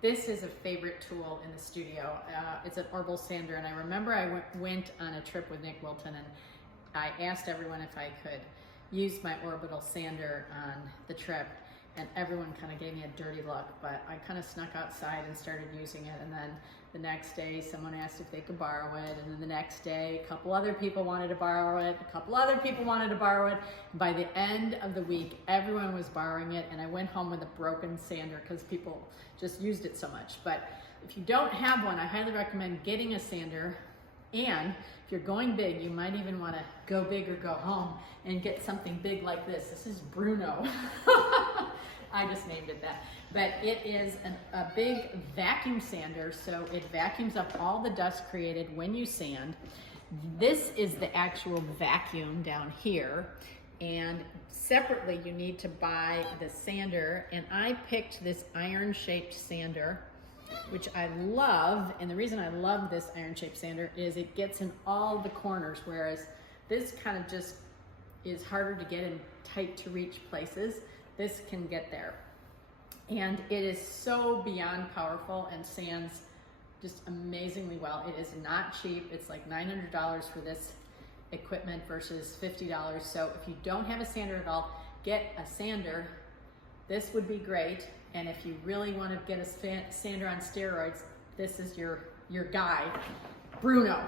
This is a favorite tool in the studio. It's an Orbital sander, and I remember I went on a trip with Nick Wilton, and I asked everyone if I could use my Orbital sander on the trip, and everyone kind of gave me a dirty look, but I kind of snuck outside and started using it, and then the next day someone asked if they could borrow it, and then the next day a couple other people wanted to borrow it, a couple other people wanted to borrow it. And by the end of the week, everyone was borrowing it, and I went home with a broken sander because people just used it so much. But if you don't have one, I highly recommend getting a sander. And if you're going big, you might even want to go big or go home and get something big like this. This is Bruno. I just named it that. But it is a big vacuum sander, so it vacuums up all the dust created when you sand. This is the actual vacuum down here. And separately, you need to buy the sander. And I picked this iron-shaped sander, which I love. And the reason I love this iron-shaped sander is it gets in all the corners, whereas this kind of just is harder to get in tight to reach places. This can get there. And it is so beyond powerful and sands just amazingly well. It is not cheap. It's like $900 for this equipment versus $50. So if you don't have a sander at all, get a sander. This would be great. And if you really want to get a sander on steroids, this is your guy, Bruno.